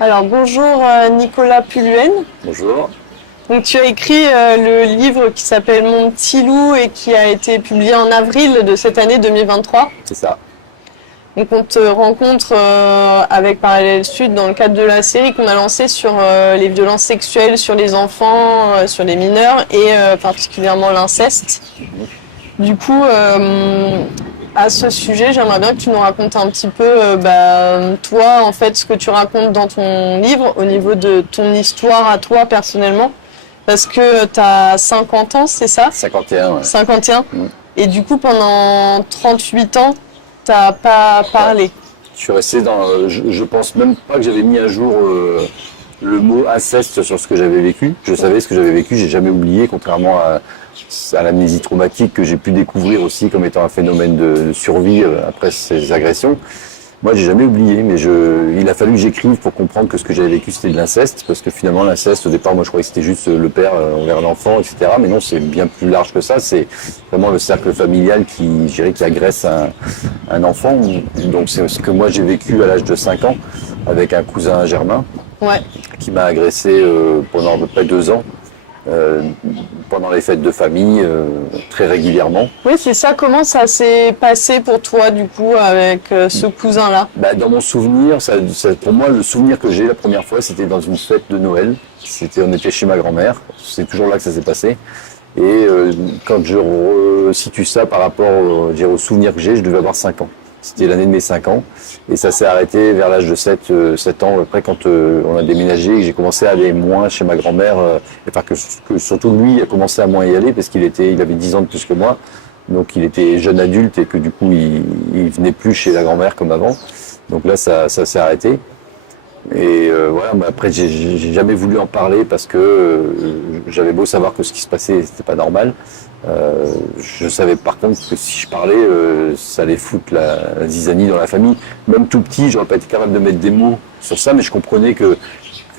Alors bonjour Nicolas Puluen. Bonjour. Donc tu as écrit le livre qui s'appelle Mon petit loup et qui a été publié en avril de cette année 2023. C'est ça. Donc on te rencontre avec Parallèle Sud dans le cadre de la série qu'on a lancée sur les violences sexuelles sur les enfants, sur les mineurs et particulièrement l'inceste. Du coup, à ce sujet, j'aimerais bien que tu nous racontes un petit peu, toi, en fait, ce que tu racontes dans ton livre au niveau de ton histoire à toi personnellement. Parce que tu as 50 ans, c'est ça ? 51, ouais. 51. Et du coup, pendant 38 ans, t'as pas parlé. Je suis resté dans... je pense même pas que j'avais mis un jour le mot inceste sur ce que j'avais vécu. Je savais ce que j'avais vécu, j'ai jamais oublié, contrairement à l'amnésie traumatique que j'ai pu découvrir aussi comme étant un phénomène de survie après ces agressions. Moi, j'ai jamais oublié, mais il a fallu que j'écrive pour comprendre que ce que j'avais vécu, c'était de l'inceste, parce que finalement, l'inceste, au départ, moi, je croyais que c'était juste le père envers l'enfant, etc. Mais non, c'est bien plus large que ça. C'est vraiment le cercle familial qui, je dirais, qui agresse un enfant. Donc, c'est ce que moi, j'ai vécu à l'âge de 5 ans avec un cousin germain qui m'a agressé pendant à peu près 2 ans. Pendant les fêtes de famille, très régulièrement. Oui, c'est ça. Comment ça s'est passé pour toi, du coup, avec ce cousin-là ? Dans mon souvenir, pour moi, le souvenir que j'ai la première fois, c'était dans une fête de Noël. On était chez ma grand-mère. C'est toujours là que ça s'est passé. Et quand je resitue ça par rapport au souvenir que j'ai, je devais avoir 5 ans. C'était l'année de mes 5 ans. Et ça s'est arrêté vers l'âge de 7 ans, après, quand on a déménagé et que j'ai commencé à aller moins chez ma grand-mère. Que surtout lui a commencé à moins y aller parce il avait 10 ans de plus que moi. Donc il était jeune adulte et que du coup, il venait plus chez la grand-mère comme avant. Donc là, ça s'est arrêté. Et voilà, mais après, j'ai jamais voulu en parler parce que j'avais beau savoir que ce qui se passait, c'était pas normal. Je savais par contre que si je parlais, ça allait foutre la zizanie dans la famille. Même tout petit, j'aurais pas été capable de mettre des mots sur ça, mais je comprenais que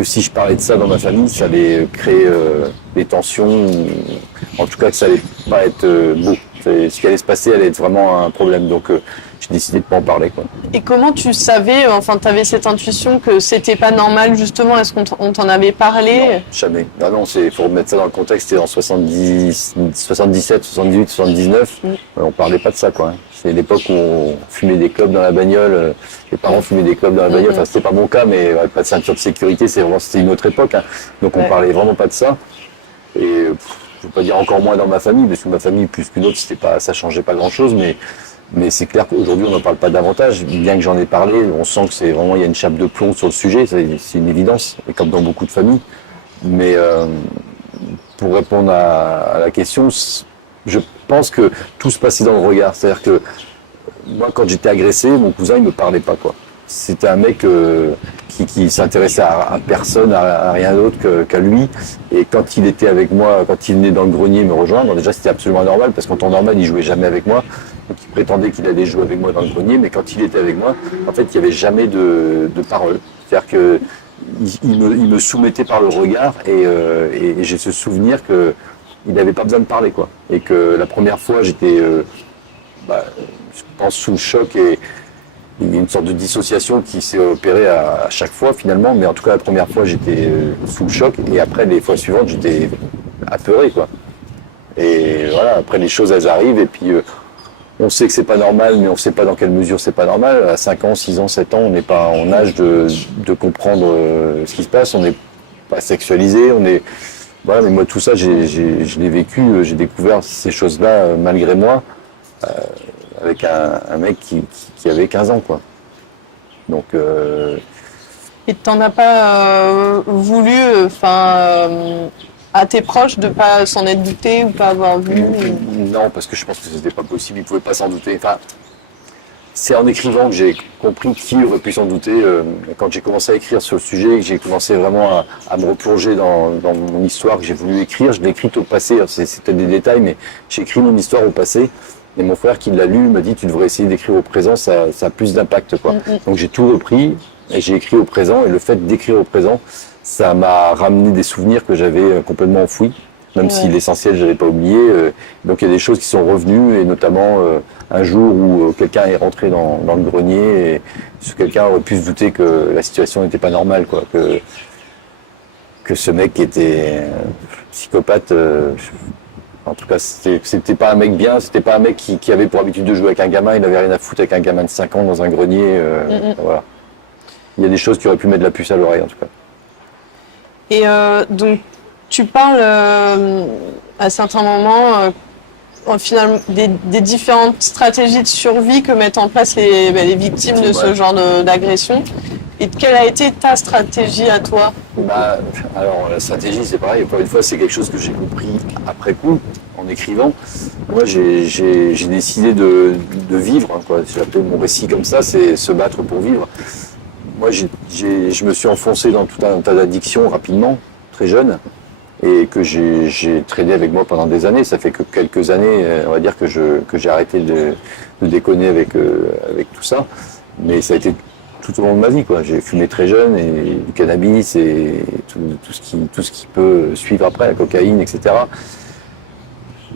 si je parlais de ça dans ma famille, ça allait créer des tensions, en tout cas que ça allait pas être beau. Ce qui allait se passer allait être vraiment un problème. Donc j'ai décidé de pas en parler, quoi. Et comment tu savais, tu avais cette intuition que c'était pas normal, justement ? Est-ce qu'on t'en avait parlé ? Non, jamais. Non, faut remettre ça dans le contexte, c'était en 77, 78, 79. On parlait pas de ça, quoi. C'est l'époque où on fumait des clopes dans la bagnole, les parents fumaient des clopes dans la bagnole, enfin c'était pas mon cas, mais pas de ceinture de sécurité, c'était une autre époque, hein. Donc on parlait vraiment pas de ça. Et je veux pas dire encore moins dans ma famille, parce que ma famille, plus qu'une autre, ça changeait pas grand chose, mais c'est clair qu'aujourd'hui, on n'en parle pas davantage. Bien que j'en ai parlé, on sent que il y a une chape de plomb sur le sujet, c'est une évidence, et comme dans beaucoup de familles. Mais pour répondre à la question, je pense que tout se passait dans le regard. C'est-à-dire que moi, quand j'étais agressé, mon cousin, il me parlait pas, quoi. C'était un mec qui s'intéressait à personne, à rien d'autre qu'à lui. Et quand il était avec moi, quand il venait dans le grenier me rejoindre, déjà c'était absolument anormal, parce qu'en temps normal, il jouait jamais avec moi. Donc il prétendait qu'il allait jouer avec moi dans le grenier, mais quand il était avec moi, en fait, il n'y avait jamais de parole. C'est-à-dire que il me soumettait par le regard, et j'ai ce souvenir que il n'avait pas besoin de parler, quoi. Et que la première fois, j'étais, je pense, sous le choc, et il y a une sorte de dissociation qui s'est opérée à chaque fois finalement, mais en tout cas la première fois j'étais sous le choc, et après les fois suivantes j'étais apeuré, quoi. Et voilà, après les choses elles arrivent, et puis on sait que c'est pas normal, mais on sait pas dans quelle mesure c'est pas normal. À 5 ans, 6 ans, 7 ans, on n'est pas en âge de comprendre ce qui se passe, on n'est pas sexualisé, voilà, mais moi tout ça je l'ai vécu, j'ai découvert ces choses-là malgré moi. Avec un mec qui avait 15 ans, quoi. Donc Et t'en as pas voulu, à tes proches, de pas s'en être douté ou pas avoir vu ? Non, parce que je pense que c'était pas possible, ils pouvaient pas s'en douter. Enfin, c'est en écrivant que j'ai compris qui aurait pu s'en douter. Quand j'ai commencé à écrire sur le sujet, que j'ai commencé vraiment à me replonger dans mon histoire que j'ai voulu écrire, je l'ai écrite au passé. C'est peut-être des détails, mais j'ai écrit mon histoire au passé. Et mon frère qui l'a lu m'a dit tu devrais essayer d'écrire au présent, ça a plus d'impact, quoi. Donc j'ai tout repris et j'ai écrit au présent, et le fait d'écrire au présent, ça m'a ramené des souvenirs que j'avais complètement enfouis. même si l'essentiel, je l'avais pas oublié. Donc il y a des choses qui sont revenues, et notamment un jour où quelqu'un est rentré dans le grenier, et ce quelqu'un aurait pu se douter que la situation n'était pas normale, quoi, que ce mec était psychopathe. En tout cas, c'était pas un mec bien, c'était pas un mec qui avait pour habitude de jouer avec un gamin, il avait rien à foutre avec un gamin de 5 ans dans un grenier. Voilà. Il y a des choses qui auraient pu mettre la puce à l'oreille, en tout cas. Et donc, tu parles à certains moments finalement des différentes stratégies de survie que mettent en place les victimes de ce genre d'agression. Et quelle a été ta stratégie à toi? Alors la stratégie, c'est pareil, encore une fois, c'est quelque chose que j'ai compris après coup, en écrivant. Moi, j'ai décidé de vivre, hein, quoi. J'ai appelé mon récit comme ça, c'est se battre pour vivre. Moi, je me suis enfoncé dans tout un tas d'addictions rapidement, très jeune, et que j'ai traîné avec moi pendant des années. Ça fait que quelques années, on va dire, que j'ai arrêté de déconner avec tout ça. Mais ça a été tout au long de ma vie, quoi. J'ai fumé très jeune, et du cannabis et tout ce qui peut suivre après, la cocaïne, etc.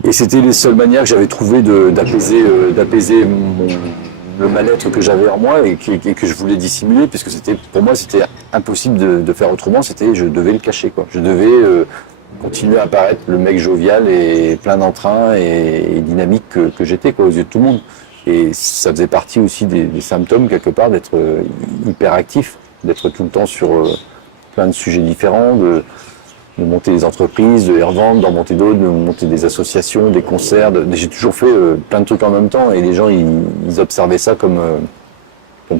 Et c'était les seules manières que j'avais trouvé d'apaiser le mal-être que j'avais en moi et que je voulais dissimuler, puisque pour moi c'était impossible de faire autrement. Je devais le cacher, quoi. Je devais continuer à apparaître le mec jovial et plein d'entrain et dynamique que j'étais, quoi, aux yeux de tout le monde. Et ça faisait partie aussi des symptômes, quelque part, d'être hyperactif, d'être tout le temps sur plein de sujets différents, de monter des entreprises, de les revendre, d'en monter d'autres, de monter des associations, des concerts. J'ai toujours fait plein de trucs en même temps, et les gens, ils observaient ça comme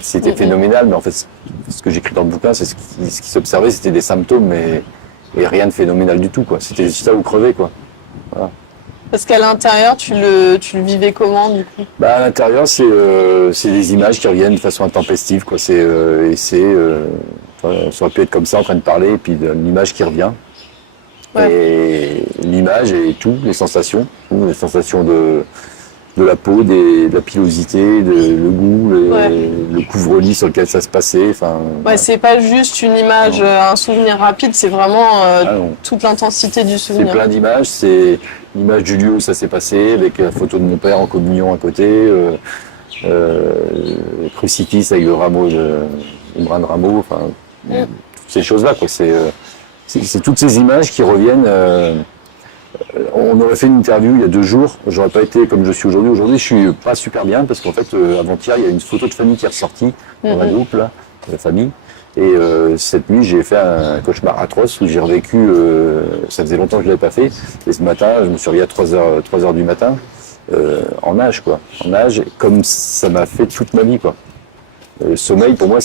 si c'était phénoménal. Mais en fait, ce que j'écris dans le bouquin, c'est ce qui s'observait, c'était des symptômes, et rien de phénoménal du tout, quoi. C'était ça ou crever, quoi. Voilà. Parce qu'à l'intérieur, tu le vivais comment, du coup? À l'intérieur, c'est des images qui reviennent de façon intempestive, quoi. Ça aurait pu être comme ça, en train de parler, et puis l'image qui revient. Ouais. Et l'image et les sensations de la peau, de la pilosité, le goût, le couvre-lit sur lequel ça se passait. C'est pas juste une image, un souvenir rapide, c'est vraiment toute l'intensité du souvenir. C'est plein d'images, c'est l'image du lieu où ça s'est passé, avec la photo de mon père en communion à côté, le crucifix avec le brin de rameau, toutes ces choses-là, quoi. C'est toutes ces images qui reviennent. On aurait fait une interview il y a 2 jours. J'aurais pas été comme je suis aujourd'hui. Aujourd'hui, je suis pas super bien parce qu'en fait, avant-hier, il y a une photo de famille qui est ressortie dans un groupe là, de la famille. Et cette nuit, j'ai fait un cauchemar atroce où j'ai revécu. Ça faisait longtemps que je l'avais pas fait. Et ce matin, je me suis réveillé à 3 heures du matin en nage, quoi. En nage, comme ça m'a fait toute ma vie, quoi. Le sommeil, pour moi,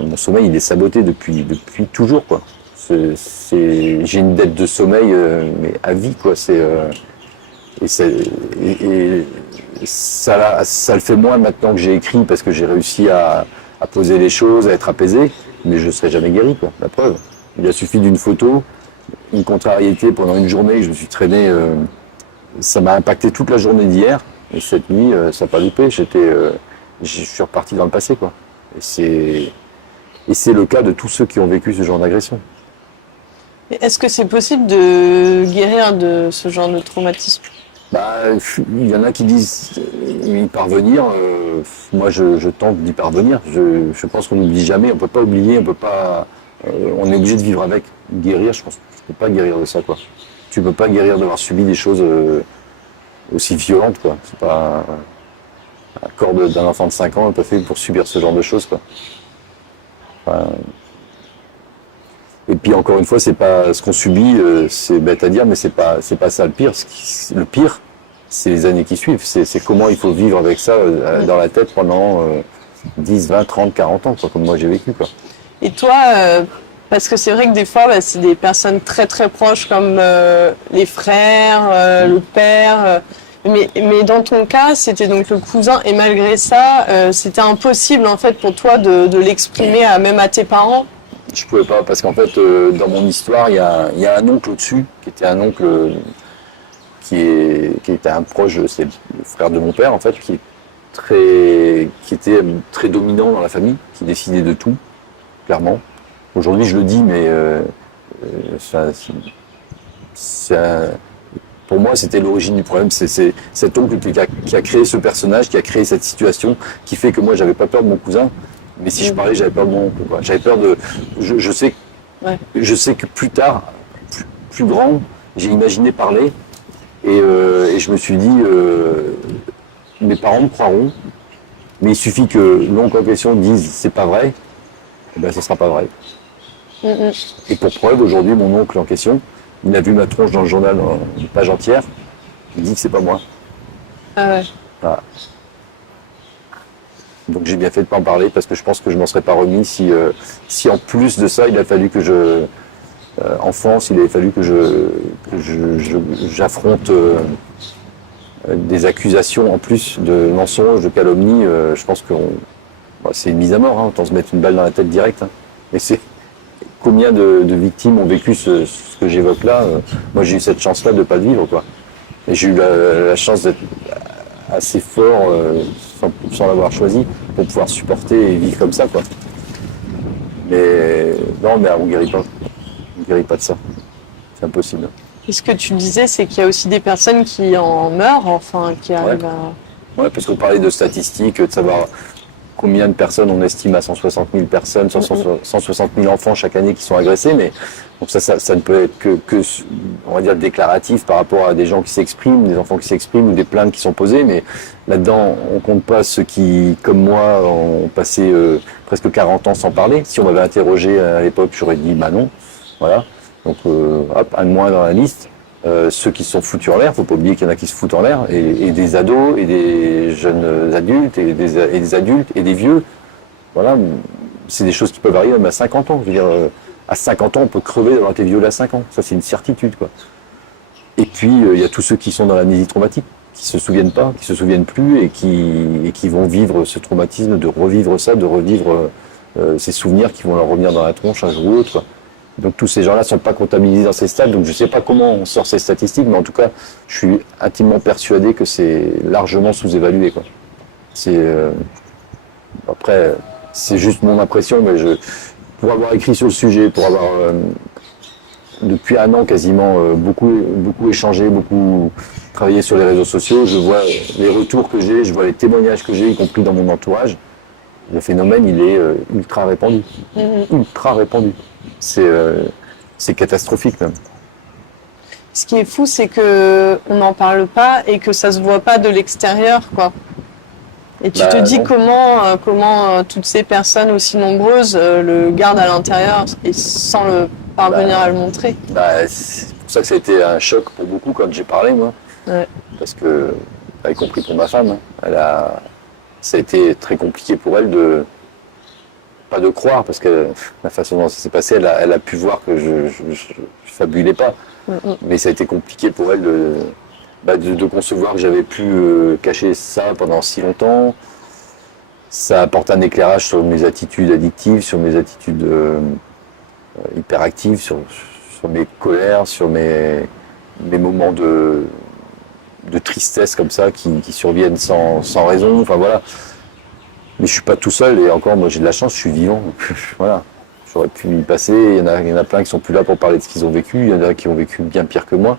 mon sommeil, il est saboté depuis toujours, quoi. J'ai une dette de sommeil, mais à vie, quoi. Et ça le fait moins maintenant que j'ai écrit, parce que j'ai réussi à poser les choses, à être apaisé, mais je ne serai jamais guéri, quoi. La preuve. Il a suffi d'une photo, une contrariété pendant une journée, je me suis traîné, ça m'a impacté toute la journée d'hier, et cette nuit, ça n'a pas loupé, je suis reparti dans le passé, quoi. Et c'est le cas de tous ceux qui ont vécu ce genre d'agression. Est-ce que c'est possible de guérir de ce genre de traumatisme? Il y en a qui disent y parvenir. Moi, je tente d'y parvenir. Je pense qu'on n'oublie jamais. On peut pas oublier. On est obligé de vivre avec. Guérir, je pense que tu peux pas guérir de ça, quoi. Tu peux pas guérir d'avoir subi des choses aussi violentes, quoi. C'est pas un corps d'un enfant de 5 ans n'est pas fait pour subir ce genre de choses, quoi. Et puis encore une fois, c'est pas ce qu'on subit, c'est bête à dire, mais c'est pas ça le pire. Le pire, c'est les années qui suivent. C'est comment il faut vivre avec ça dans la tête pendant 10, 20, 30, 40 ans, quoi, comme moi j'ai vécu, quoi. Et toi, parce que c'est vrai que des fois, c'est des personnes très très proches comme les frères, le père. Mais dans ton cas, c'était donc le cousin, et malgré ça, c'était impossible en fait pour toi de l'exprimer même à tes parents. Je pouvais pas, parce qu'en fait, dans mon histoire, il y a un oncle au-dessus, qui était un oncle qui était un proche, c'est le frère de mon père, en fait, qui était très dominant dans la famille, qui décidait de tout, clairement. Aujourd'hui, je le dis, mais Pour moi, c'était l'origine du problème. C'est cet oncle qui a créé ce personnage, qui a créé cette situation, qui fait que moi, j'avais pas peur de mon cousin. Mais si je parlais, j'avais peur de mon oncle, quoi. J'avais peur de... Je sais que plus tard, plus grand, j'ai imaginé parler. Et je me suis dit, mes parents me croiront. Mais il suffit que l'oncle en question dise c'est pas vrai, et ben ce sera pas vrai. Et pour preuve, aujourd'hui, mon oncle en question, il a vu ma tronche dans le journal, une page entière, il dit que c'est pas moi. Ah ouais. Voilà. Donc j'ai bien fait de pas en parler parce que je pense que je m'en serais pas remis si en plus de ça, il a fallu que enfance, il avait fallu que j'affronte des accusations en plus de mensonges, de calomnies. Je pense que c'est une mise à mort, hein, autant se mettre une balle dans la tête direct. Hein. Et c'est combien de victimes ont vécu ce que j'évoque là. Moi j'ai eu cette chance-là de ne pas le vivre, quoi. Et j'ai eu la chance d'être assez fort sans l'avoir choisi pour pouvoir supporter et vivre comme ça, quoi. Mais non, mais on ne guérit pas. On ne guérit pas de ça. C'est impossible. Et ce que tu disais, c'est qu'il y a aussi des personnes qui en meurent, enfin, qui arrivent à... Ouais, parce qu'on parlait de statistiques, de savoir combien de personnes on estime à 160 000 personnes, 160 000 enfants chaque année qui sont agressés, mais donc ça ne peut être que, on va dire, déclaratif par rapport à des gens qui s'expriment, des enfants qui s'expriment ou des plaintes qui sont posées, mais là-dedans, on compte pas ceux qui, comme moi, ont passé presque 40 ans sans parler. Si on m'avait interrogé à l'époque, j'aurais dit bah non, voilà. Donc hop, un de moins dans la liste. Ceux qui se sont foutus en l'air, faut pas oublier qu'il y en a qui se foutent en l'air, et des ados, et des jeunes adultes, et des adultes, et des vieux. Voilà, c'est des choses qui peuvent arriver même à 50 ans. Je veux dire, à 50 ans, on peut crever d'avoir été violé à 5 ans. Ça, c'est une certitude, quoi. Et puis, il y a tous ceux qui sont dans l'amnésie traumatique, qui se souviennent pas, qui se souviennent plus, et qui vont vivre ce traumatisme, de revivre ça, de revivre ces souvenirs qui vont leur revenir dans la tronche un jour ou l'autre, quoi. Donc tous ces gens-là ne sont pas comptabilisés dans ces stades, donc je ne sais pas comment on sort ces statistiques, mais en tout cas, je suis intimement persuadé que c'est largement sous-évalué, quoi. Après, c'est juste mon impression, mais pour avoir écrit sur le sujet, pour avoir depuis un an quasiment beaucoup échangé, beaucoup travaillé sur les réseaux sociaux, je vois les retours que j'ai, je vois les témoignages que j'ai, y compris dans mon entourage. Le phénomène, il est ultra répandu. Ultra répandu. C'est catastrophique même. Ce qui est fou, c'est que on n'en parle pas et que ça se voit pas de l'extérieur, quoi. Et tu te dis comment toutes ces personnes aussi nombreuses le gardent à l'intérieur et sans le parvenir à le montrer. C'est pour ça que ça a été un choc pour beaucoup quand j'ai parlé, moi. Ouais. Parce que, y compris pour ma femme, ça a été très compliqué pour elle pas de croire, parce que la façon dont ça s'est passé, elle a pu voir que je fabulais pas. Mais ça a été compliqué pour elle de concevoir que j'avais pu cacher ça pendant si longtemps. Ça apporte un éclairage sur mes attitudes addictives, sur mes attitudes hyperactives, sur mes colères, sur mes moments de tristesse comme ça qui surviennent sans raison. Enfin voilà. Mais je suis pas tout seul, et encore, moi j'ai de la chance, je suis vivant. Voilà. J'aurais pu y passer. Il y en a plein qui sont plus là pour parler de ce qu'ils ont vécu. Il y en a qui ont vécu bien pire que moi.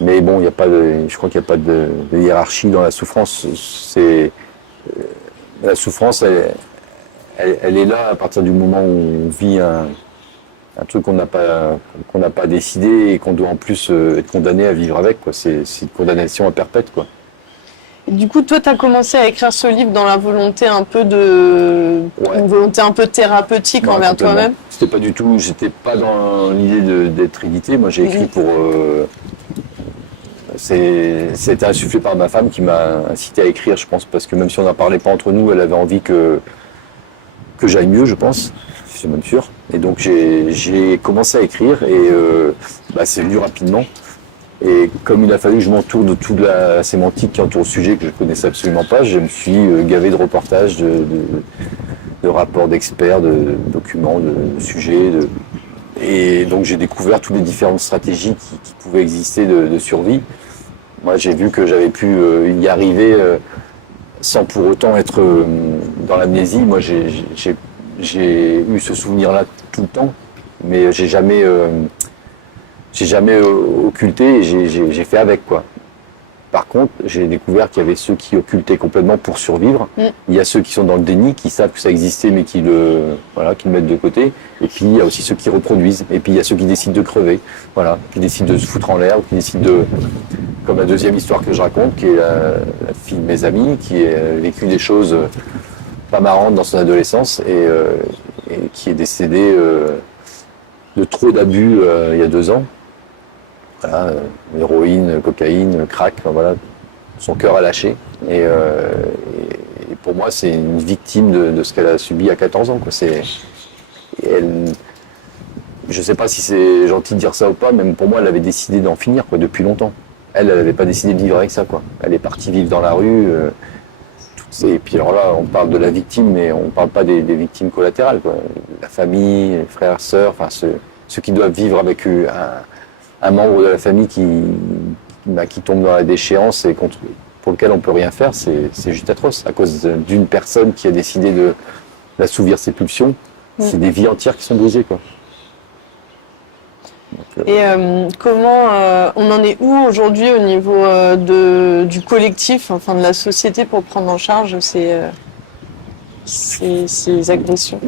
Mais bon, je crois qu'il n'y a pas de hiérarchie dans la souffrance. La souffrance, elle est là à partir du moment où on vit un truc qu'on n'a pas décidé et qu'on doit en plus être condamné à vivre avec, quoi. C'est une condamnation à perpète, quoi. Et du coup, toi, tu as commencé à écrire ce livre dans la volonté un peu une volonté un peu thérapeutique envers toi-même. J'étais pas dans l'idée d'être édité. Moi, j'ai écrit pour. C'était insufflé par ma femme qui m'a incité à écrire, je pense, parce que même si on n'en parlait pas entre nous, elle avait envie que j'aille mieux, je pense. Je suis même sûr. Et donc, j'ai commencé à écrire et c'est venu rapidement. Et comme il a fallu que je m'entoure de toute la sémantique qui entoure le sujet que je ne connaissais absolument pas, je me suis gavé de reportages, de rapports d'experts, de documents, de sujets. Et donc j'ai découvert toutes les différentes stratégies qui pouvaient exister de survie. Moi j'ai vu que j'avais pu y arriver sans pour autant être dans l'amnésie. Moi j'ai eu ce souvenir-là tout le temps, mais j'ai jamais j'ai jamais occulté et j'ai fait avec, quoi. Par contre, j'ai découvert qu'il y avait ceux qui occultaient complètement pour survivre. Il y a ceux qui sont dans le déni, qui savent que ça existait, mais qui le mettent de côté. Et puis, il y a aussi ceux qui reproduisent. Et puis, il y a ceux qui décident de crever. Voilà. Qui décident de se foutre en l'air, ou qui décident de, comme la deuxième histoire que je raconte, qui est la fille de mes amis, qui a vécu des choses pas marrantes dans son adolescence et qui est décédée de trop d'abus il y a 2 ans. Voilà, héroïne, cocaïne, crack, enfin, voilà, son cœur a lâché. Et pour moi, c'est une victime de ce qu'elle a subi à 14 ans, quoi. Je sais pas si c'est gentil de dire ça ou pas, mais pour moi, elle avait décidé d'en finir, quoi, depuis longtemps. Elle n'avait pas décidé de vivre avec ça, quoi. Elle est partie vivre dans la rue. Et puis alors là, on parle de la victime, mais on parle pas des victimes collatérales, quoi. La famille, les frères, sœurs, enfin ceux qui doivent vivre avec un membre de la famille qui tombe dans la déchéance et pour lequel on peut rien faire, c'est juste atroce. À cause d'une personne qui a décidé d'assouvir ses pulsions, c'est des vies entières qui sont brisées, quoi. Donc, Et comment on en est où aujourd'hui au niveau du collectif, enfin de la société, pour prendre en charge ces agressions?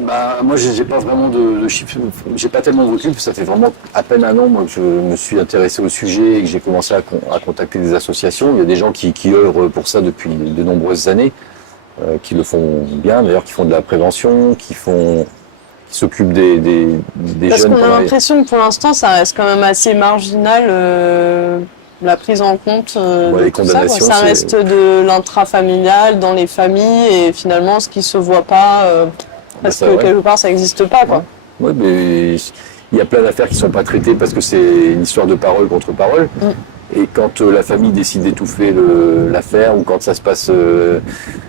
Moi, j'ai pas vraiment de chiffres, j'ai pas tellement de recul, ça fait vraiment à peine 1 an moi, que je me suis intéressé au sujet et que j'ai commencé à contacter des associations. Il y a des gens qui œuvrent pour ça depuis de nombreuses années, qui le font bien, d'ailleurs, qui font de la prévention, qui s'occupent des Parce jeunes. qu'on a l'impression que pour l'instant, ça reste quand même assez marginal, la prise en compte de les tout ça, quoi. condamnations, Ça reste de l'intrafamilial dans les familles et finalement, ce qui se voit pas, parce que quelque part, ça n'existe pas, quoi. Oui, mais il y a plein d'affaires qui sont pas traitées parce que c'est une histoire de parole contre parole. Et quand la famille décide d'étouffer l'affaire, ou quand ça se passe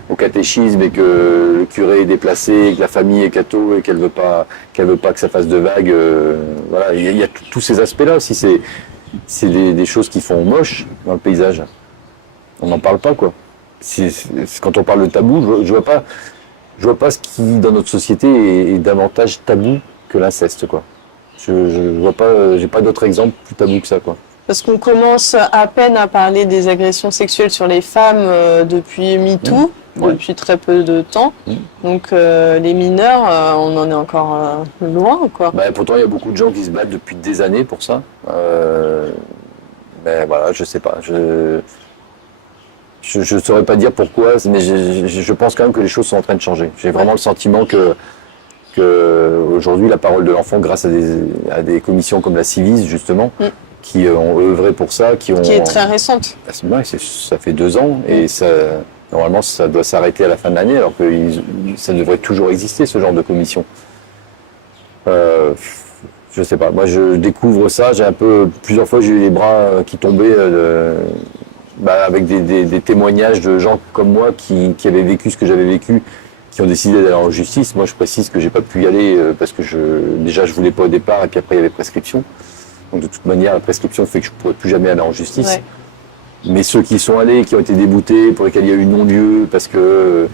au catéchisme et que le curé est déplacé, et que la famille est catho et qu'elle veut pas que ça fasse de vagues, voilà, il y a tous ces aspects-là aussi. C'est des choses qui font moche dans le paysage. On n'en parle pas, quoi. Quand on parle de tabou, je vois pas ce qui dans notre société est davantage tabou que l'inceste, quoi. Je vois pas, j'ai pas d'autres exemples plus tabous que ça, quoi. Parce qu'on commence à peine à parler des agressions sexuelles sur les femmes depuis MeToo, depuis très peu de temps. Donc les mineurs, on en est encore loin, quoi. Pourtant, il y a beaucoup de gens qui se battent depuis des années pour ça. Mais voilà, je sais pas. Je saurais pas dire pourquoi, mais je pense quand même que les choses sont en train de changer. J'ai vraiment le sentiment que aujourd'hui, la parole de l'enfant, grâce à des commissions comme la Civis, justement, qui ont œuvré pour ça, qui est très récente. Ouais, ça fait 2 ans et normalement ça doit s'arrêter à la fin de l'année, alors que ça devrait toujours exister, ce genre de commission. Je sais pas, moi je découvre ça, plusieurs fois j'ai eu les bras qui tombaient avec des témoignages de gens comme moi qui avaient vécu ce que j'avais vécu, qui ont décidé d'aller en justice. Moi je précise que j'ai pas pu y aller parce que je voulais pas au départ et puis après il y avait prescription. Donc de toute manière, la prescription fait que je ne pourrais plus jamais aller en justice. Ouais. Mais ceux qui sont allés, qui ont été déboutés, pour lesquels il y a eu non-lieu, parce qu'il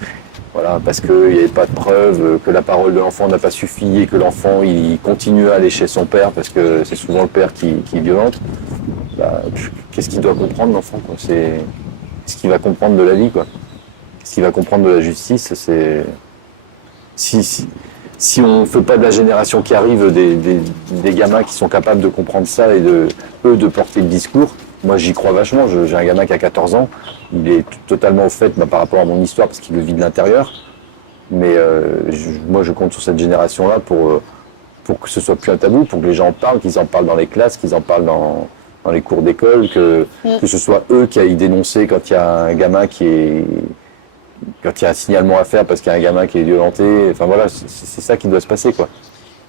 n'y avait pas de preuves, que la parole de l'enfant n'a pas suffi et que l'enfant il continue à aller chez son père parce que c'est souvent le père qui est violente, qu'est-ce qu'il doit comprendre l'enfant, quoi? C'est ce qu'il va comprendre de la vie, quoi. Ce qu'il va comprendre de la justice, c'est si on ne fait pas de la génération qui arrive des gamins qui sont capables de comprendre ça et de porter le discours, moi j'y crois vachement. J'ai un gamin qui a 14 ans, il est totalement au fait par rapport à mon histoire parce qu'il le vit de l'intérieur. Mais moi je compte sur cette génération-là pour que ce soit plus un tabou, pour que les gens en parlent, qu'ils en parlent dans les classes, qu'ils en parlent dans les cours d'école, que ce soit eux qui aillent dénoncer quand il y a un gamin quand il y a un signalement à faire parce qu'il y a un gamin qui est violenté. Enfin voilà, c'est ça qui doit se passer, quoi.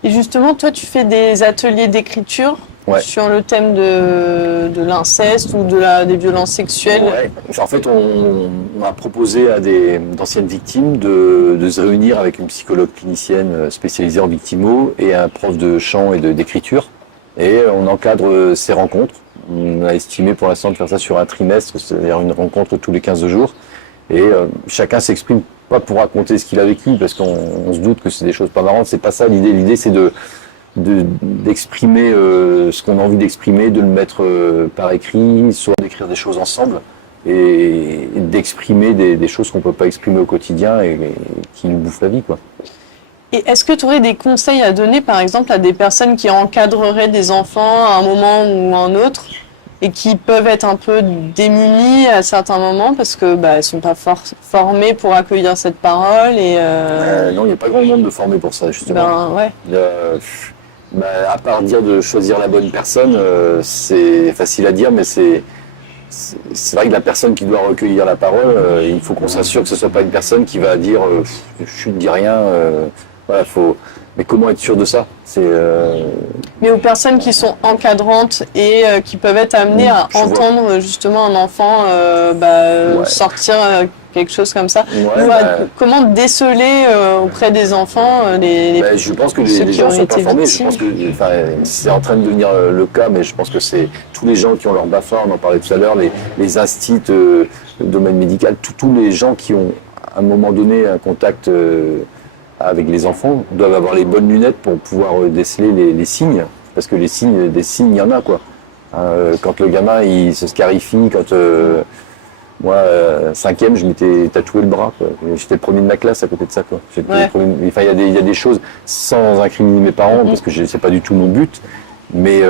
Et justement, toi, tu fais des ateliers d'écriture sur le thème de l'inceste ou des violences sexuelles. Ouais. En fait, on a proposé à d'anciennes victimes de se réunir avec une psychologue clinicienne spécialisée en victimo et un prof de chant et d'écriture. Et on encadre ces rencontres. On a estimé pour l'instant de faire ça sur un trimestre, c'est-à-dire une rencontre tous les 15 jours. Et chacun s'exprime pas pour raconter ce qu'il a vécu, parce qu'on se doute que c'est des choses pas marrantes. C'est pas ça l'idée. L'idée, c'est de d'exprimer ce qu'on a envie d'exprimer, de le mettre par écrit, soit d'écrire des choses ensemble et d'exprimer des choses qu'on peut pas exprimer au quotidien et qui nous bouffent la vie, quoi. Et est-ce que tu aurais des conseils à donner, par exemple, à des personnes qui encadreraient des enfants à un moment ou un autre et qui peuvent être un peu démunies à certains moments parce que elles sont pas formées pour accueillir cette parole et non, il n'y a pas grand monde de formé pour ça, justement. ouais. À part dire de choisir la bonne personne, c'est facile à dire, mais c'est vrai que la personne qui doit recueillir la parole, il faut qu'on s'assure que ce soit pas une personne qui va dire je ne dis rien. Voilà, mais comment être sûr de ça? Mais aux personnes qui sont encadrantes et qui peuvent être amenées à entendre justement un enfant sortir quelque chose comme ça. Comment déceler auprès des enfants je pense que les gens sont pas formés. Je pense que c'est en train de devenir le cas, mais je pense que c'est tous les gens qui ont leur BAFA, on en parlait tout à l'heure, les instits, le domaine médical, tous les gens qui ont à un moment donné un contact avec les enfants doivent avoir les bonnes lunettes pour pouvoir déceler les signes, parce que des signes, il y en a, quoi. Quand le gamin il se scarifie, quand moi 5e, je m'étais tatoué le bras, quoi. J'étais le premier de ma classe à côté de ça, quoi. Il y a des choses sans incriminer mes parents, parce que c'est pas du tout mon but, mais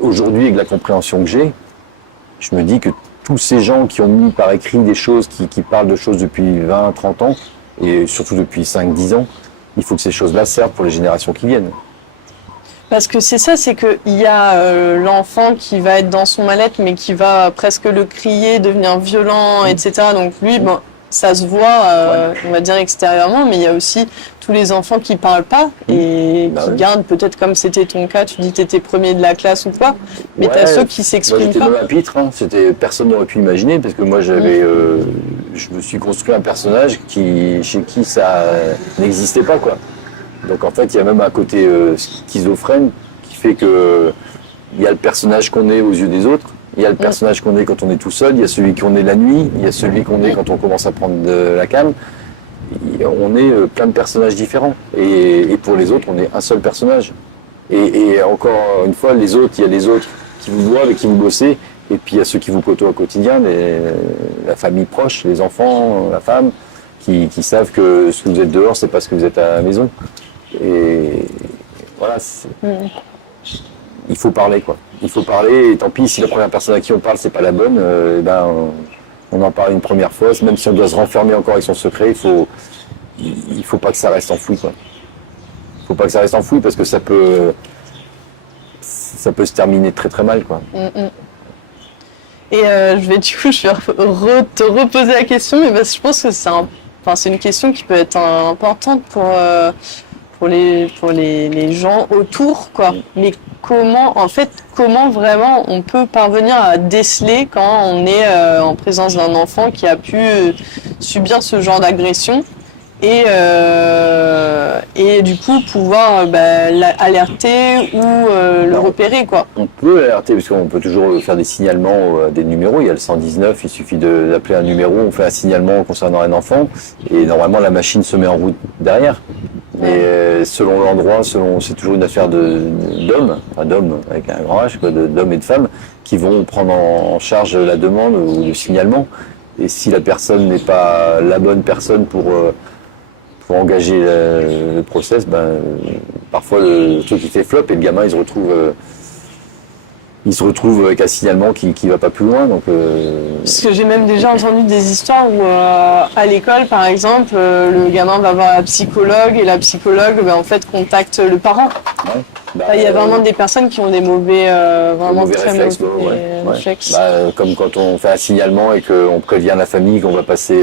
aujourd'hui avec la compréhension que j'ai, je me dis que tous ces gens qui ont mis par écrit des choses, qui parlent de choses depuis 20, 30 ans, et surtout depuis 5-10 ans, il faut que ces choses-là servent pour les générations qui viennent. Parce que c'est ça, c'est qu'il y a l'enfant qui va être dans son mal-être, mais qui va presque le crier, devenir violent, etc. Donc lui, ça se voit, on va dire extérieurement, mais il y a aussi tous les enfants qui parlent pas et qui gardent, peut-être comme c'était ton cas, tu dis que tu étais premier de la classe ou quoi, mais tu as ceux qui s'expriment pas. J'étais même à pitre, personne n'aurait pu imaginer, parce que moi je me suis construit un personnage chez qui ça n'existait pas, quoi. Donc en fait il y a même un côté schizophrène qui fait que il y a le personnage qu'on est aux yeux des autres. Il y a le personnage qu'on est quand on est tout seul, il y a celui qu'on est la nuit, il y a celui qu'on est quand on commence à prendre de la canne. On est plein de personnages différents. Et pour les autres, on est un seul personnage. Et encore une fois, les autres, il y a les autres qui vous voient, avec qui vous bossez, et puis il y a ceux qui vous côtoient au quotidien, la famille proche, les enfants, la femme, qui savent que ce que vous êtes dehors, c'est pas ce que vous êtes à la maison. Et voilà. Il faut parler, quoi. Il faut parler, et tant pis si la première personne à qui on parle c'est pas la bonne, on en parle une première fois, même si on doit se renfermer encore avec son secret, il faut pas que ça reste enfoui, quoi. Il faut pas que ça reste enfoui parce que ça peut se terminer très très mal, quoi. Et je vais te reposer la question, mais parce que je pense que c'est une question qui peut être importante pour les gens autour, quoi. Mais comment vraiment on peut parvenir à déceler quand on est en présence d'un enfant qui a pu subir ce genre d'agression et du coup pouvoir l'alerter ou le repérer, quoi. On peut l'alerter parce qu'on peut toujours faire des signalements à des numéros. Il y a le 119, il suffit d'appeler un numéro, on fait un signalement concernant un enfant et normalement la machine se met en route derrière. Mais selon l'endroit, c'est toujours une affaire d'hommes avec un grand H, d'hommes et de femmes qui vont prendre en charge la demande ou le signalement. Et si la personne n'est pas la bonne personne pour engager le process, parfois le truc il fait flop et le gamin il se retrouve avec un signalement qui va pas plus loin. Donc, Parce que j'ai même déjà entendu des histoires où à l'école par exemple le gamin va voir la psychologue et la psychologue en fait contacte le parent. Il y a vraiment des personnes qui ont des mauvais réflexes, réflexes. Comme quand on fait un signalement et qu'on prévient la famille qu'on va passer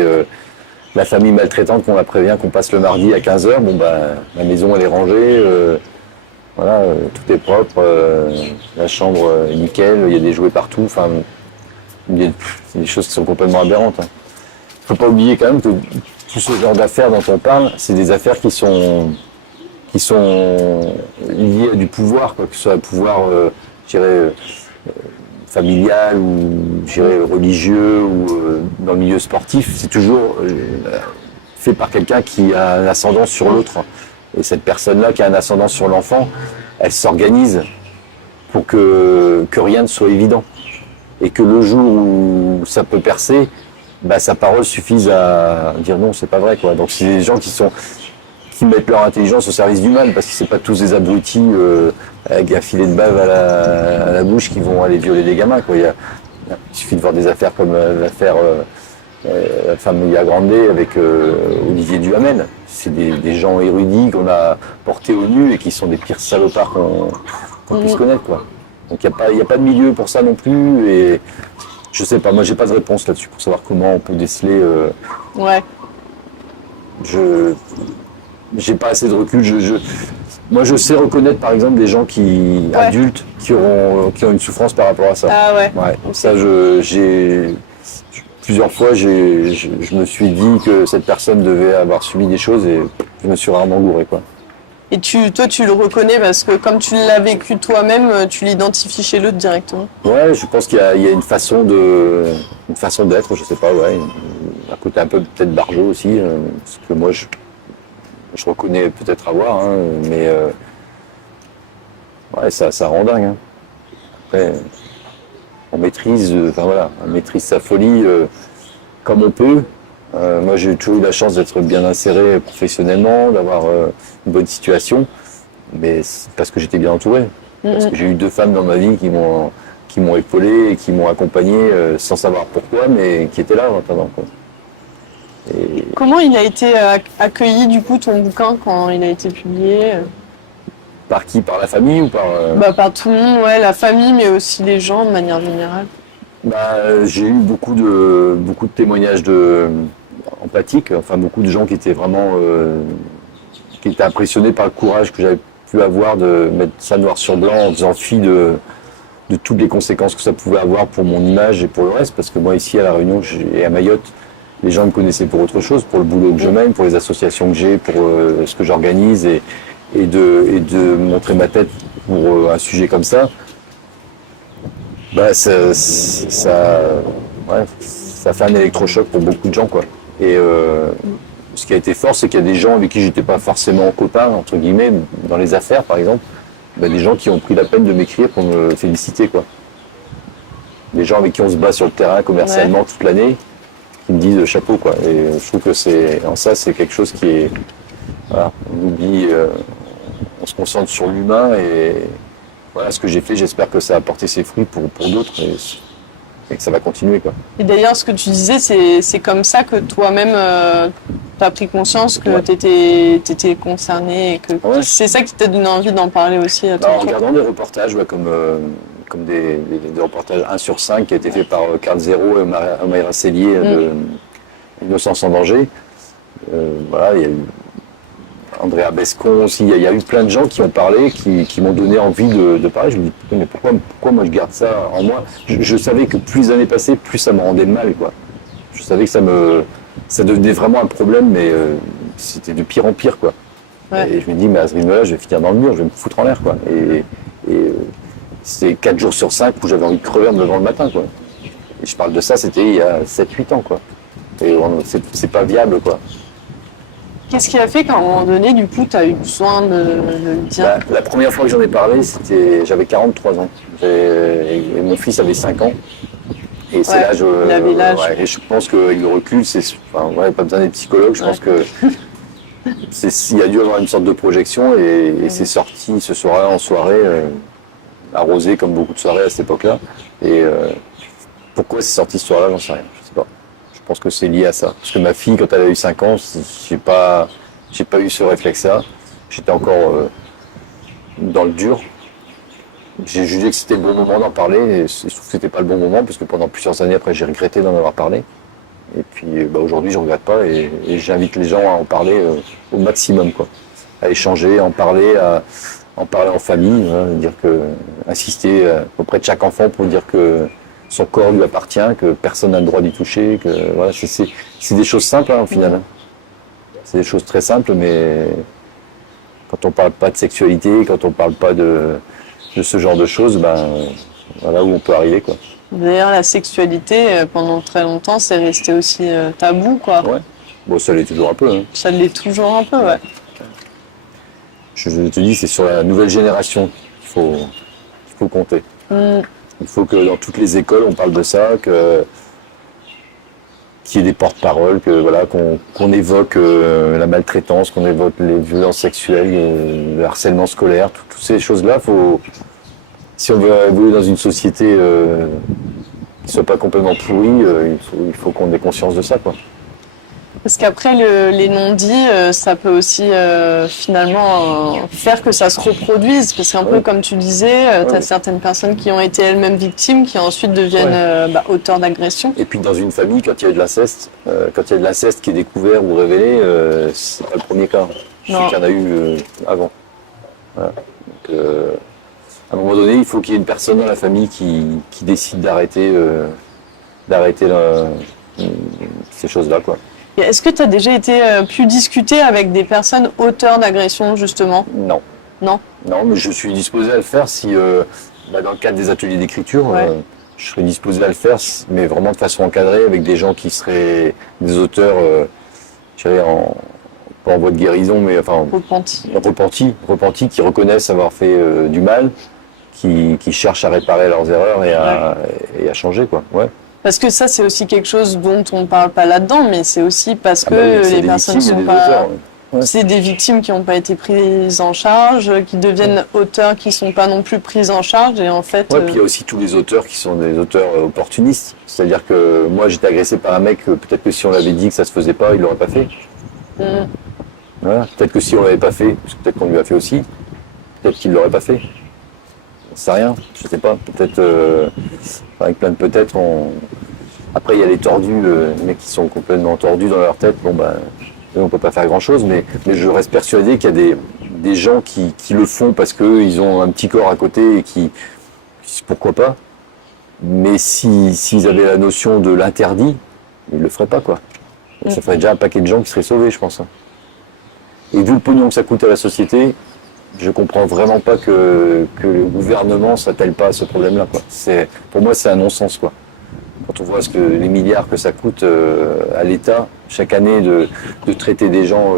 la famille maltraitante, qu'on la prévient qu'on passe le mardi à 15h, la maison elle est rangée, tout est propre, la chambre est nickel, il y a des jouets partout, il y a des choses qui sont complètement aberrantes. Faut pas oublier quand même que tout ce genre d'affaires dont on parle, c'est des affaires qui sont liées à du pouvoir, quoi, que ce soit un pouvoir, familial ou religieux ou dans le milieu sportif, c'est toujours fait par quelqu'un qui a l'ascendance sur l'autre. Et cette personne-là qui a un ascendant sur l'enfant, elle s'organise pour que rien ne soit évident. Et que le jour où ça peut percer, bah, sa parole suffise à dire non, c'est pas vrai, quoi. Donc c'est des gens qui mettent leur intelligence au service du mal, parce que c'est pas tous des abrutis avec un filet de bave à la bouche qui vont aller violer des gamins, quoi. Il suffit de voir des affaires comme l'affaire la Famiglia Grande avec Olivier Duhamel. C'est des gens érudits qu'on a portés au nu et qui sont des pires salopards qu'on puisse connaître, quoi. Donc il n'y a pas de milieu pour ça non plus, et je sais pas, moi j'ai pas de réponse là-dessus pour savoir comment on peut déceler. Ouais. J'ai pas assez de recul. Moi je sais reconnaître par exemple des gens adultes qui ont une souffrance par rapport à ça. Ah ouais. Ouais. Ça plusieurs fois je me suis dit que cette personne devait avoir subi des choses et je me suis rarement gouré, quoi. Et toi, tu le reconnais parce que comme tu l'as vécu toi-même, tu l'identifies chez l'autre directement. Ouais, je pense qu'il y a une façon d'être, je sais pas, ouais. Un côté un peu peut-être barjot aussi, parce que moi je reconnais peut-être avoir, hein, mais ouais, ça rend dingue. Hein. Après, on maîtrise sa folie comme on peut. Moi, j'ai toujours eu la chance d'être bien inséré professionnellement, d'avoir une bonne situation, mais c'est parce que j'étais bien entouré. Parce que j'ai eu 2 femmes dans ma vie qui m'ont épaulé et qui m'ont accompagné sans savoir pourquoi, mais qui étaient là en attendant, quoi. Et Comment il a été accueilli du coup ton bouquin quand il a été publié? par qui? Par la famille ou par... Par tout le monde, ouais, la famille, mais aussi les gens de manière générale. J'ai eu beaucoup de témoignages empathiques, enfin beaucoup de gens qui étaient vraiment qui étaient impressionnés par le courage que j'avais pu avoir de mettre ça noir sur blanc en faisant fi de toutes les conséquences que ça pouvait avoir pour mon image et pour le reste, parce que moi ici à La Réunion et à Mayotte, les gens me connaissaient pour autre chose, pour le boulot que je mène, pour les associations que j'ai, pour ce que j'organise et de montrer ma tête pour un sujet comme ça. Ça fait un électrochoc pour beaucoup de gens, quoi. Et ce qui a été fort, c'est qu'il y a des gens avec qui j'étais pas forcément copain, entre guillemets, dans les affaires par exemple, des gens qui ont pris la peine de m'écrire pour me féliciter, quoi. Des gens avec qui on se bat sur le terrain commercialement toute l'année, qui me disent chapeau, quoi. Et je trouve que c'est quelque chose qui est, voilà, on oublie, on se concentre sur l'humain et voilà ce que j'ai fait. J'espère que ça a porté ses fruits pour d'autres et que ça va continuer, quoi. Et d'ailleurs, ce que tu disais, c'est comme ça que toi-même, tu as pris conscience que tu étais concerné et que c'est ça qui t'a donné envie d'en parler aussi à toi. En regardant des reportages, comme des reportages 1 sur 5 qui a été fait par Carl Zéro et Mayra Cellier de Innocence sans danger. Voilà, il y a eu Andrea Bescon aussi, il y a eu plein de gens qui ont parlé, qui m'ont donné envie de parler. Je me dis, mais pourquoi moi je garde ça en moi? Je savais que plus les années passaient, plus ça me rendait mal, quoi. Je savais que ça devenait vraiment un problème, mais c'était de pire en pire, quoi. Ouais. Et je me dis, mais à ce rythme-là, je vais finir dans le mur, je vais me foutre en l'air, quoi. Et c'est 4 jours sur 5 où j'avais envie de crever en me levant le matin, quoi. Et je parle de ça, c'était il y a 7-8 ans, quoi. Et c'est pas viable, quoi. Qu'est-ce qui a fait qu'à un moment donné, du coup, tu as eu besoin de le dire? La première fois que j'en ai parlé, j'avais 43 ans. Et mon fils avait 5 ans. Et c'est l'âge. Il avait l'âge. Et je pense qu'avec le recul, pas besoin d'être psychologue, je pense que il y a dû avoir une sorte de projection et c'est sorti ce soir-là en soirée, arrosé comme beaucoup de soirées à cette époque-là. Et pourquoi c'est sorti ce soir-là, j'en sais rien. Je sais pas. Je pense que c'est lié à ça. Parce que ma fille, quand elle a eu 5 ans, j'ai pas eu ce réflexe-là. J'étais encore dans le dur. J'ai jugé que c'était le bon moment d'en parler et je trouve que c'était pas le bon moment parce que pendant plusieurs années après, j'ai regretté d'en avoir parlé. Et puis aujourd'hui, je regrette pas et j'invite les gens à en parler au maximum, quoi. À échanger, à en parler en famille, insister auprès de chaque enfant pour dire que son corps lui appartient, que personne n'a le droit d'y toucher, que voilà, c'est des choses simples, au final. C'est des choses très simples, mais quand on parle pas de sexualité, quand on parle pas de ce genre de choses, voilà où on peut arriver, quoi. D'ailleurs, la sexualité, pendant très longtemps, c'est resté aussi tabou, quoi. Ouais. Bon, ça l'est toujours un peu. Hein. Ça l'est toujours un peu, ouais. je te dis, c'est sur la nouvelle génération qu'il faut compter. Il faut que dans toutes les écoles, on parle de ça, qu'il y ait des porte-paroles, qu'on évoque la maltraitance, qu'on évoque les violences sexuelles, le harcèlement scolaire, toutes ces choses-là. Si on veut évoluer dans une société qui soit pas complètement pourrie, il faut qu'on ait conscience de ça, quoi. Parce qu'après, les non-dits, ça peut aussi finalement faire que ça se reproduise. Parce qu'un peu comme tu disais, tu as certaines personnes qui ont été elles-mêmes victimes, qui ensuite deviennent auteurs d'agressions. Et puis dans une famille, quand il y a de l'inceste, qui est découvert ou révélé, c'est pas le premier cas. C'est qu'il y en a eu avant. Voilà. Donc, à un moment donné, il faut qu'il y ait une personne dans la famille qui décide d'arrêter ces choses-là, quoi. Est-ce que tu as déjà pu discuter avec des personnes auteurs d'agressions, justement? Non. Non, mais je suis disposé à le faire si, dans le cadre des ateliers d'écriture, je serais disposé à le faire, mais vraiment de façon encadrée, avec des gens qui seraient des auteurs, je dirais, pas en voie de guérison, mais enfin repentis, qui reconnaissent avoir fait du mal, qui cherchent à réparer leurs erreurs et à changer, quoi. Ouais. Parce que ça, c'est aussi quelque chose dont on ne parle pas là-dedans, mais c'est aussi parce que les personnes sont pas... C'est des victimes qui n'ont pas été prises en charge, qui deviennent auteurs qui ne sont pas non plus prises en charge, et en fait... Ouais, puis il y a aussi tous les auteurs qui sont des auteurs opportunistes. C'est-à-dire que moi, j'étais agressé par un mec, peut-être que si on l'avait dit que ça se faisait pas, il l'aurait pas fait. Voilà. Peut-être que si on l'avait pas fait, parce que peut-être qu'on lui a fait aussi, peut-être qu'il l'aurait pas fait. On sait rien, je sais pas. Peut-être, avec plein de peut-être, après il y a les tordus, les mecs qui sont complètement tordus dans leur tête. Bon ben, on peut pas faire grand-chose, mais je reste persuadé qu'il y a des gens qui le font parce qu'ils ont un petit corps à côté et qui pourquoi pas. Mais s'ils avaient la notion de l'interdit, ils le feraient pas, quoi. Et ça ferait déjà un paquet de gens qui seraient sauvés, je pense. Et vu le pognon que ça coûte à la société, je comprends vraiment pas que le gouvernement s'attelle pas à ce problème-là, quoi. Pour moi, c'est un non-sens, quoi. Quand on voit les milliards que ça coûte à l'État chaque année de traiter des gens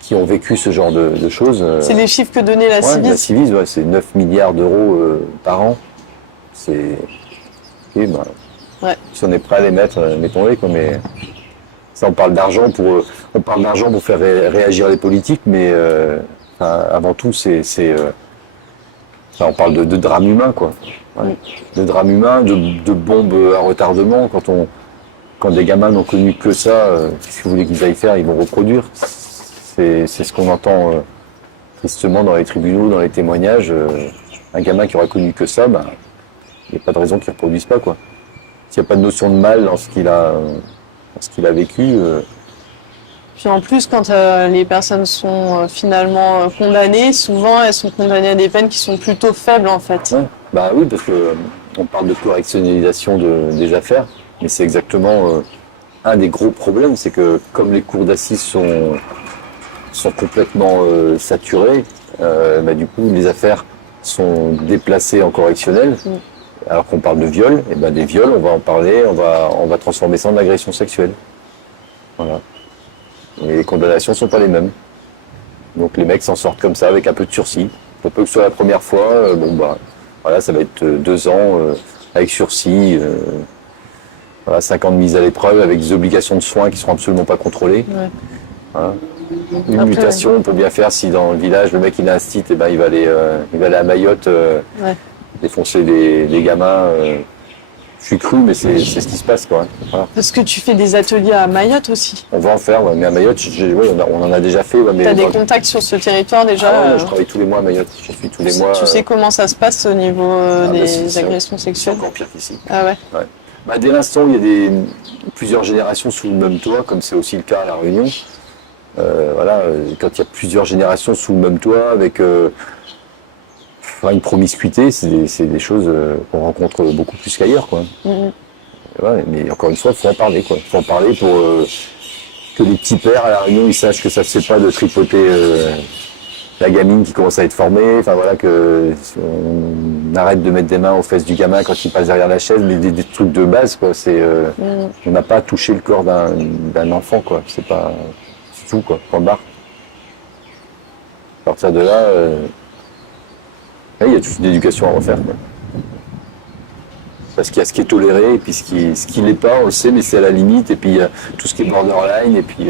qui ont vécu ce genre de choses. C'est les chiffres que donnait la Civis. La Civis, c'est 9 milliards d'euros par an. Si on est prêt à les mettre, mettons-les, quoi. Mais ça, on parle d'argent pour faire réagir les politiques, mais avant tout, on parle de drame humain, quoi. Ouais. De drame humain, de bombes à retardement. Quand des gamins n'ont connu que ça, qu'est-ce que vous voulez qu'ils aillent faire? Ils vont reproduire. C'est ce qu'on entend tristement dans les tribunaux, dans les témoignages. Un gamin qui aura connu que ça, il n'y a pas de raison qu'il ne reproduise pas, quoi. S'il n'y a pas de notion de mal dans ce qu'il a vécu. Puis en plus, quand les personnes sont finalement condamnées, souvent elles sont condamnées à des peines qui sont plutôt faibles, en fait. Ouais. Bah oui, parce que on parle de correctionnalisation des affaires, mais c'est exactement un des gros problèmes, c'est que comme les cours d'assises sont complètement saturées, du coup les affaires sont déplacées en correctionnel. Alors qu'on parle de viol, et des viols, on va en parler, on va transformer ça en agression sexuelle. Voilà. Et les condamnations sont pas les mêmes. Donc les mecs s'en sortent comme ça avec un peu de sursis. Pour peu que ce soit la première fois, ça va être 2 ans avec sursis, 5 ans de mise à l'épreuve avec des obligations de soins qui seront absolument pas contrôlées. Ouais. Voilà. Une mutation, on peut bien faire si dans le village le mec il a un site, il va aller à Mayotte défoncer des gamins. Je suis cru, mais c'est ce qui se passe, quoi. Voilà. Parce que tu fais des ateliers à Mayotte aussi. On va en faire, mais à Mayotte, on en a déjà fait. Tu as des contacts sur ce territoire déjà? Je travaille tous les mois à Mayotte. Je suis tous les mois. Tu sais comment ça se passe au niveau des agressions sexuelles? C'est encore pire qu'ici. Ah ouais. Dès l'instant où il y a plusieurs générations sous le même toit, comme c'est aussi le cas à La Réunion, quand il y a plusieurs générations sous le même toit, avec une promiscuité, c'est des choses qu'on rencontre beaucoup plus qu'ailleurs, quoi. Mais encore une fois, il faut en parler, quoi. Il faut en parler pour que les petits pères à La Réunion, ils sachent que ça se fait pas de tripoter la gamine qui commence à être formée, que on arrête de mettre des mains aux fesses du gamin quand il passe derrière la chaise, mais des trucs de base, quoi. On n'a pas touché le corps d'un enfant, quoi. C'est tout, quoi. Point barre. partir de là, il y a toute une éducation à refaire, quoi. Parce qu'il y a ce qui est toléré, et puis ce qui l'est pas, on le sait, mais c'est à la limite, et puis il y a tout ce qui est borderline, et puis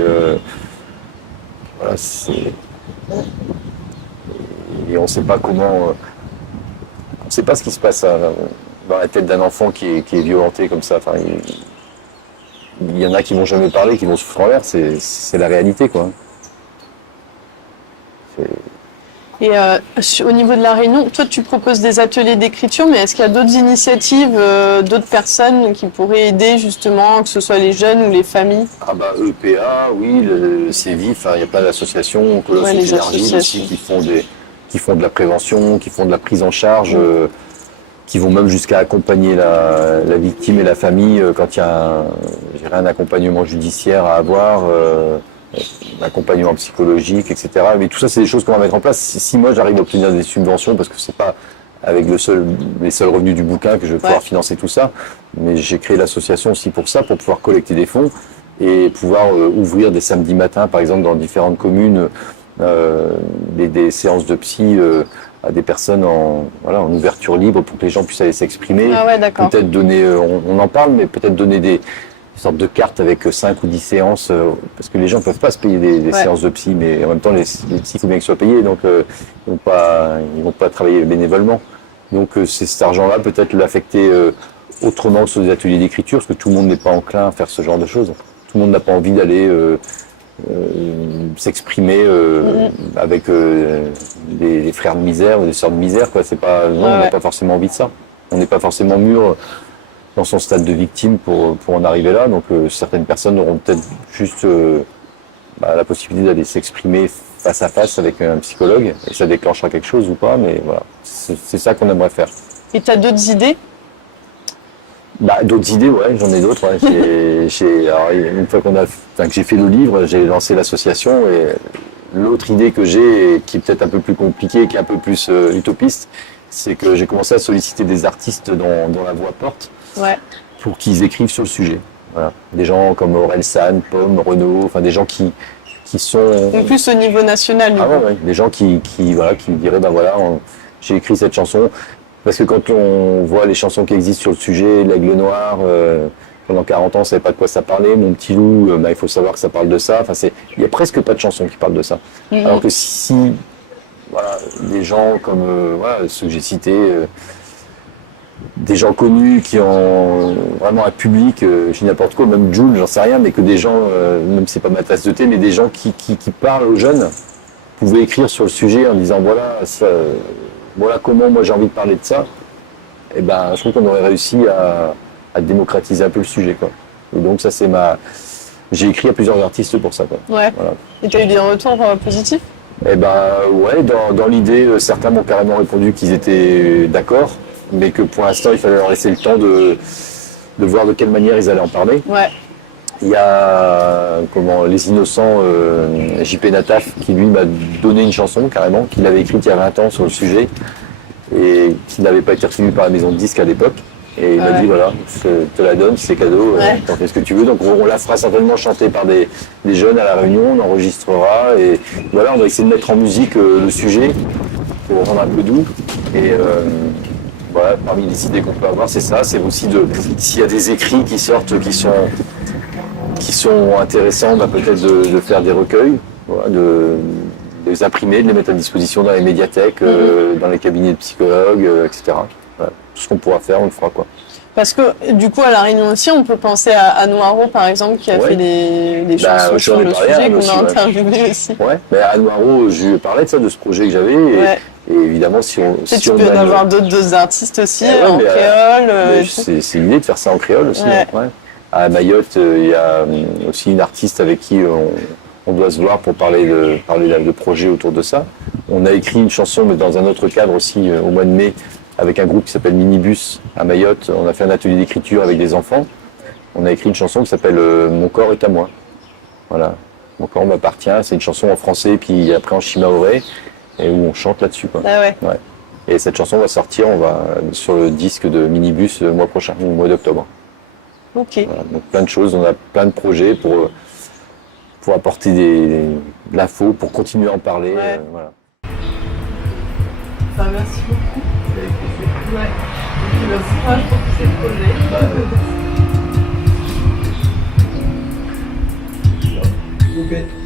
voilà, et on sait pas comment, on sait pas ce qui se passe dans la tête d'un enfant qui est violenté comme ça. Enfin, il y en a qui vont jamais parler, qui vont se foutre en l'air, c'est la réalité, quoi. Et au niveau de la Réunion, toi tu proposes des ateliers d'écriture, mais est-ce qu'il y a d'autres initiatives, d'autres personnes qui pourraient aider justement, que ce soit les jeunes ou les familles? Ah bah EPA, oui, le CEVI, enfin il y a pas d'associations, les associations aussi qui font de la prévention, qui font de la prise en charge, qui vont même jusqu'à accompagner la victime et la famille quand il y a un accompagnement judiciaire à avoir. Accompagnement psychologique, etc. Mais tout ça, c'est des choses qu'on va mettre en place. Si moi j'arrive à obtenir des subventions, parce que c'est pas avec les seuls revenus du bouquin que je vais pouvoir financer tout ça, mais j'ai créé l'association aussi pour ça, pour pouvoir collecter des fonds et pouvoir ouvrir des samedis matins, par exemple, dans différentes communes, des séances de psy à des personnes en ouverture libre pour que les gens puissent aller s'exprimer. Ah ouais, d'accord. Peut-être donner, on en parle, mais peut-être donner des sorte de carte avec 5 ou 10 séances, parce que les gens ne peuvent pas se payer des séances de psy, mais en même temps, les psys, il faut bien qu'ils soient payés, donc ils vont pas travailler bénévolement. Donc c'est cet argent-là, peut-être l'affecter autrement que sur des ateliers d'écriture, parce que tout le monde n'est pas enclin à faire ce genre de choses. Tout le monde n'a pas envie d'aller s'exprimer avec des frères de misère ou des sœurs de misère, quoi. C'est pas, non, on n'a pas forcément envie de ça. On n'est pas forcément mûr dans son stade de victime pour en arriver là. Donc certaines personnes auront peut-être juste la possibilité d'aller s'exprimer face à face avec un psychologue, et ça déclenchera quelque chose ou pas, mais voilà, c'est ça qu'on aimerait faire. Et tu as d'autres idées? D'autres idées, ouais, j'en ai d'autres. Ouais. Alors, une fois que j'ai fait le livre, j'ai lancé l'association, et l'autre idée que j'ai, qui est peut-être un peu plus compliquée, qui est un peu plus utopiste, c'est que j'ai commencé à solliciter des artistes dont la voix porte. Ouais. Pour qu'ils écrivent sur le sujet. Voilà. Des gens comme Aurel San, Pomme, Renaud, enfin des gens qui sont... En plus au niveau national, du coup. Ouais. Des gens qui diraient, j'ai écrit cette chanson. Parce que quand on voit les chansons qui existent sur le sujet, L'Aigle Noir, pendant 40 ans, on ne savait pas de quoi ça parlait, Mon Petit Loup, il faut savoir que ça parle de ça. Enfin, il n'y a presque pas de chansons qui parlent de ça. Alors que si des gens comme ceux que j'ai cités, des gens connus qui ont vraiment un public, je dis n'importe quoi, même Jul, j'en sais rien, mais que des gens, même si c'est pas ma tasse de thé, mais des gens qui parlent aux jeunes, pouvaient écrire sur le sujet en disant voilà comment moi j'ai envie de parler de ça, et je trouve qu'on aurait réussi à démocratiser un peu le sujet, quoi. Et donc ça j'ai écrit à plusieurs artistes pour ça, quoi. Ouais. Voilà. Et tu as eu des retours positifs? Ouais, dans l'idée, certains m'ont carrément répondu qu'ils étaient d'accord, mais que pour l'instant, il fallait leur laisser le temps de voir de quelle manière ils allaient en parler. Ouais. Il y a Les Innocents, JP Nataf, qui lui m'a donné une chanson carrément, qu'il avait écrite il y a 20 ans sur le sujet, et qui n'avait pas été retenue par la maison de disques à l'époque. Et il m'a dit, voilà, je te la donne, c'est cadeau, t'en fais ce que tu veux. Donc on la fera certainement chanter par des jeunes à la Réunion, on enregistrera, et voilà, on va essayer de mettre en musique le sujet pour rendre un peu doux. Et voilà, parmi les idées qu'on peut avoir, c'est ça, c'est aussi s'il y a des écrits qui sortent, qui sont intéressants, peut-être de faire des recueils, voilà, de les imprimer, de les mettre à disposition dans les médiathèques, dans les cabinets de psychologues, etc. Voilà. Tout ce qu'on pourra faire, on le fera, quoi. Parce que du coup à La Réunion aussi, on peut penser à Noiro par exemple, qui a fait des chansons sur le sujet, qu'on a interviewé aussi. Ouais, mais à Noiro, je lui parlais de ce projet que j'avais, et évidemment si on... Tu peux en avoir d'autres artistes aussi, en créole. C'est l'idée de faire ça en créole aussi. Ouais. À Mayotte, il y a aussi une artiste avec qui on doit se voir pour parler de projet autour de ça. On a écrit une chanson, mais dans un autre cadre aussi, au mois de mai, avec un groupe qui s'appelle Minibus à Mayotte. On a fait un atelier d'écriture avec des enfants. On a écrit une chanson qui s'appelle Mon corps est à moi. Voilà. Mon corps m'appartient. C'est une chanson en français, puis après en shimaoré, et où on chante là-dessus, quoi. Ah ouais. Et cette chanson va sortir, sur le disque de Minibus le mois prochain, au mois d'octobre. Ok. Voilà. Donc plein de choses, on a plein de projets pour apporter de l'info, pour continuer à en parler. Voilà. Bah, merci beaucoup. Ouais. Et puis, bah, courage pour tous ces projets. Bah, ouais. Ok.